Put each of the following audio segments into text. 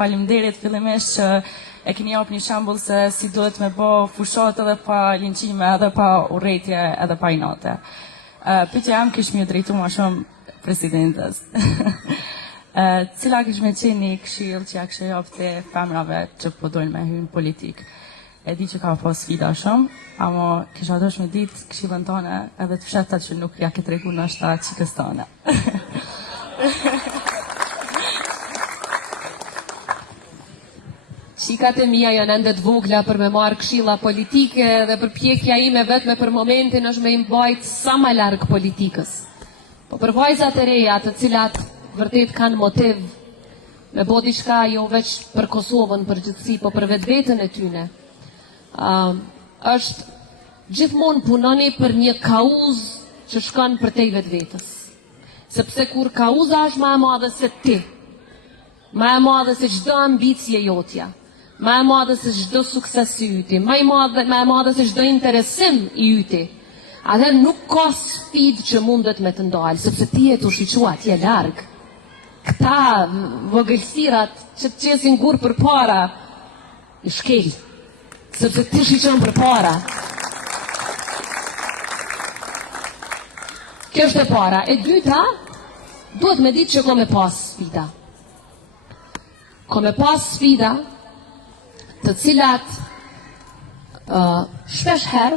Faleminderit fillimisht që e keni jap një shembull se si duhet me bë fushat edhe pa linçime, edhe pa urrëtie, edhe pa inate. Pyetja jam kish më drejtu më shumë presidentes. Cila kish me qenë një këshill që ja kishte japte femrave që po dojnë me hyrë në politik. E di që ka pas sfida shumë, ama kisha dosh me ditë këshillën tone edhe të fshehta që nuk ja ke tregu ndoshta çikës tone. Shikat e mia janë ende të vogla për me marrë këshilla politike dhe përpjekja ime vetme për momentin është me i mbajt sa më larg politikës. Po për vajzat e reja të cilat vërtet kanë motiv me bo diçka jo veç për Kosovën përgjithësi, po për vetveten e tyne, është gjithmonë punoni për një kauzë që shkon për te vetvetes. Sepse kur kauza është më e madhe se ti, më e madhe se çdo ambicie jotja, më e madhe se çdo sukses i yti, më e madhe se çdo interesim i yti, atëherë nuk ka sfidë që mundet me të ndalë, sepse ti e të shiqua, ti e larg. Këta vogëlsirat që të qesin gur për para, i shkel, sepse ti shiqon për para. Kjo është e para. E dyta, duhet me ditë që ko me pas sfida. Ko me pas sfida të cilat shpesh herë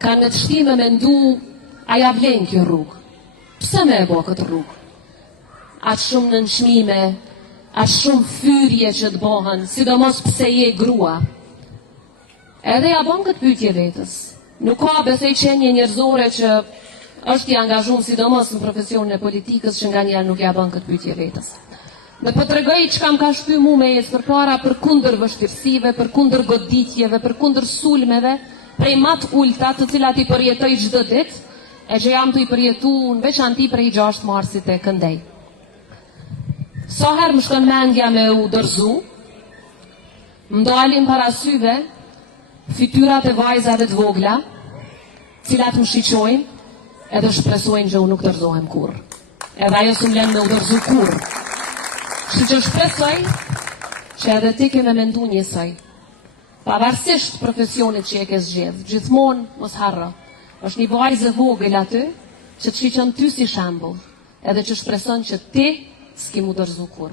kanë në të shtime me ndu a ja vlen kjo rrugë. Pse me e bo këtë rrugë? Atë shumë në nëshmime, atë shumë fyrje që të bohen, sidomos pse je grua. Edhe ja bon këtë pyetje vetës. Nuk ka besoj qenje njerëzore që është i angazhum sidomos në profesionin e politikës që nga njerë nuk ja bon këtë pyetje vetës. Me po të regoj që kam ka shpy mu me jesë për para për kundër vështirësive, për kundër goditjeve, për kundër sulmeve, prej mat ulta të cilat i përjetoj çdo ditë, e që jam të i përjetu në veçanti prej 6 marsit e këndej. Sa herë më shkon mendja me u dorëzu, më dalin para syve fytyrat e vajzave të vogla, cilat më shiqojnë, edhe shpresojnë që unë nuk dorëzohem kur. Edhe ajo s'u lën me u dorëzu kur. Kështu që shpresoj që edhe ti ke me mendu njësoj. Pavarësisht profesionit që e ke zgjedh, gjithmonë mos harro. Është një vajzë vogël aty që të shiqon ty si shembull, edhe që shpreson që ti s'ki mu dorëzu kur.